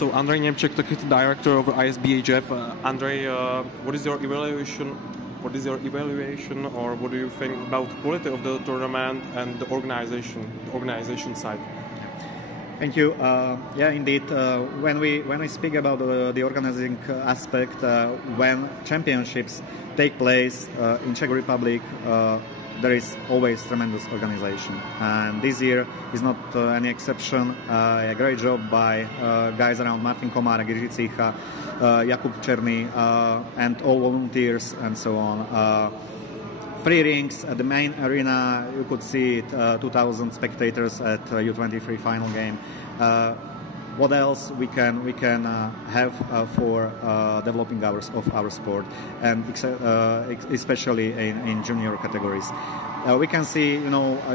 So Andrej Nemček, Technical Director of ISBHF. Andrej, what is your evaluation? What is your evaluation, or what do you think about the quality of the tournament and the organization side? Thank you. Yeah, indeed. When we speak about the organizing aspect, when championships take place in Czech Republic, there is always tremendous organization, and this year is not any exception. A great job by guys around Martin Komárek, Jiří Cícha, Jakub Černý, and all volunteers and so on. 3 rings at the main arena. You could see it, 2,000 spectators at U23 final game. What else we can have for developing our sport, and especially in junior categories. We can see,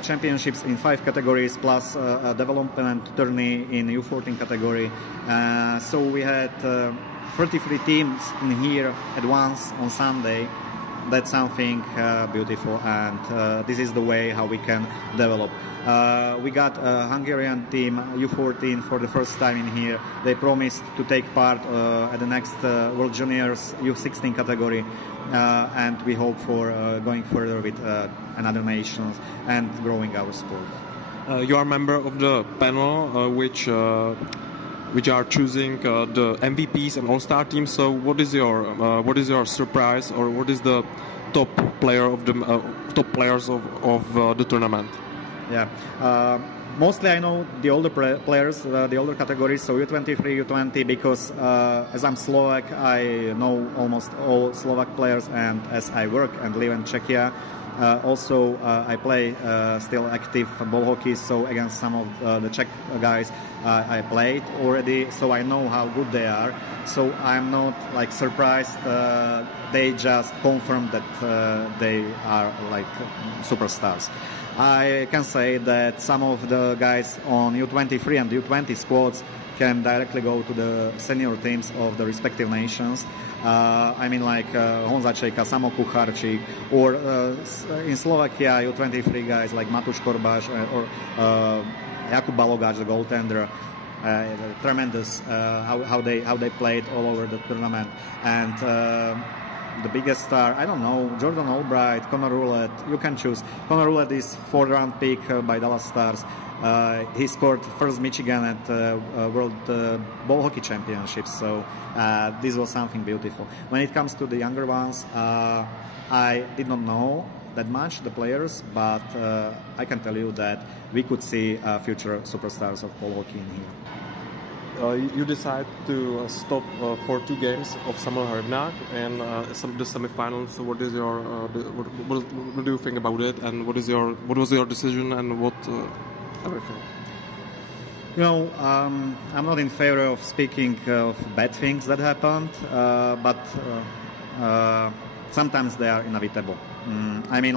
championships in 5 categories plus a development tourney in U14 category. So we had 33 teams in here at once on Sunday. That's something beautiful, and this is the way how we can develop. We got a Hungarian team, U14, for the first time in here. They promised to take part at the next World Juniors U16 category, and we hope for going further with another nations and growing our sport. You are a member of the panel which are choosing the MVPs and all-star teams. So, what is your surprise, or what is the top player of the top players of the tournament? Yeah, mostly I know the older players, the older categories. So U23, U20, because as I'm Slovak, I know almost all Slovak players, and as I work and live in Czechia. Also, I play still active ball hockey, so against some of the Czech guys I played already, so I know how good they are. So I'm not surprised. They just confirm that they are superstars. I can say that some of the guys on U23 and U20 squads can directly go to the senior teams of the respective nations. I mean, Honza Čejka, Samo Kucharčík, or in Slovakia, U23 guys like Matúš Korbáš or Jakub Balogáč, the goaltender. Tremendous how they played all over the tournament. And the biggest star, I don't know, Jordan Albright, Connor Roulette, you can choose. Connor Roulette is 4th round pick by Dallas Stars. He scored first Michigan at World Ball Hockey Championships, so this was something beautiful. When it comes to the younger ones, I did not know that much, the players, but I can tell you that we could see future superstars of ball hockey in here. You decide to stop for 2 games of Summer Hrdnak and the semifinals. So what is your what do you think about it, and what was your decision, and what everything? I'm not in favor of speaking of bad things that happened, but sometimes they are inevitable. I mean,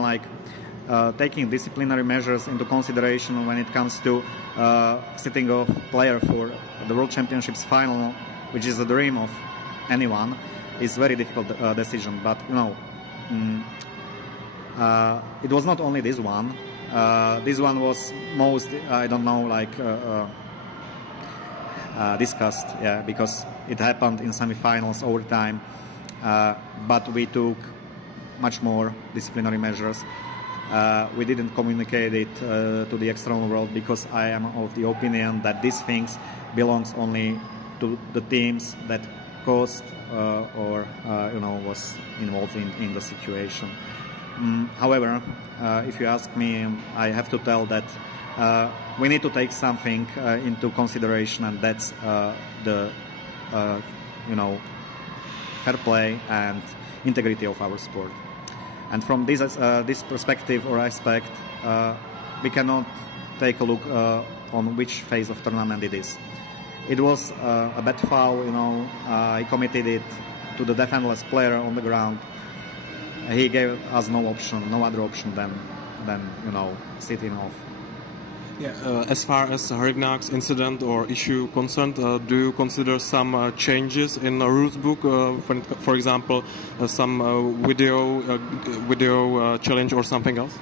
taking disciplinary measures into consideration when it comes to sitting off player for the World Championships final, which is a dream of anyone, is a very difficult decision. But it was not only this one. This one was most, discussed, because it happened in semifinals overtime. But we took much more disciplinary measures. We didn't communicate it to the external world, because I am of the opinion that these things belongs only to the teams that caused or was involved in the situation. However, if you ask me, I have to tell that we need to take something into consideration, and that's the fair play and integrity of our sport. And from this perspective or aspect, we cannot take a look on which phase of tournament it is. It was a bad foul, he committed it to the defenseless player on the ground. He gave us no other option than sitting off. Yeah, as far as Hrdnak's incident or issue concerned, do you consider some changes in the rules book? For example, some video challenge or something else?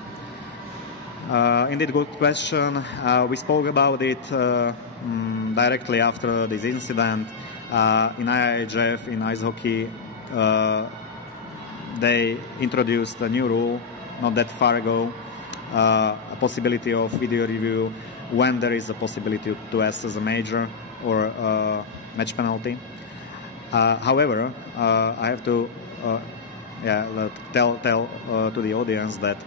Indeed, good question. We spoke about it directly after this incident. In ISBHF, in ice hockey, they introduced a new rule not that far ago, a possibility of video review when there is a possibility to assess a major or a match penalty. However, I have to tell to the audience that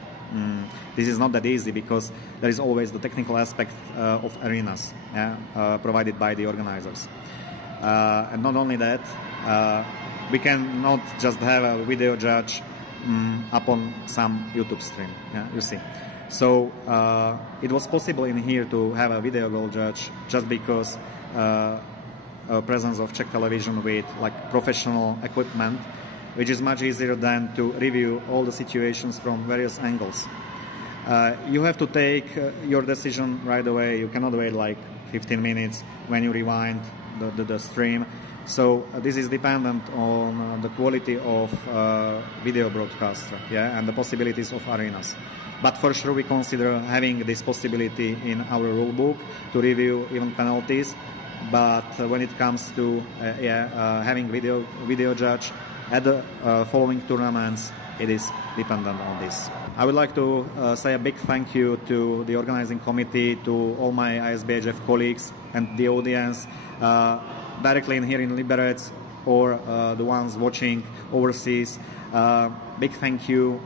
this is not that easy, because there is always the technical aspect of arenas provided by the organizers. And not only that, we cannot just have a video judge up on some YouTube stream, you see. So it was possible in here to have a video goal judge just because presence of Czech television with like professional equipment, which is much easier than to review all the situations from various angles. You have to take your decision right away. You cannot wait like 15 minutes when you rewind the stream. So this is dependent on the quality of video broadcaster, and the possibilities of arenas. But for sure we consider having this possibility in our rule book to review even penalties. But when it comes to having video judge at the following tournaments, it is dependent on this. I would like to say a big thank you to the organizing committee, to all my ISBHF colleagues and the audience, directly in here in Liberec, or the ones watching overseas. Big thank you.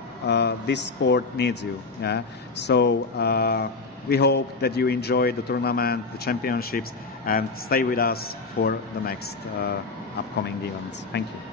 This sport needs you. So we hope that you enjoy the tournament, the championships, and stay with us for the next upcoming events. Thank you.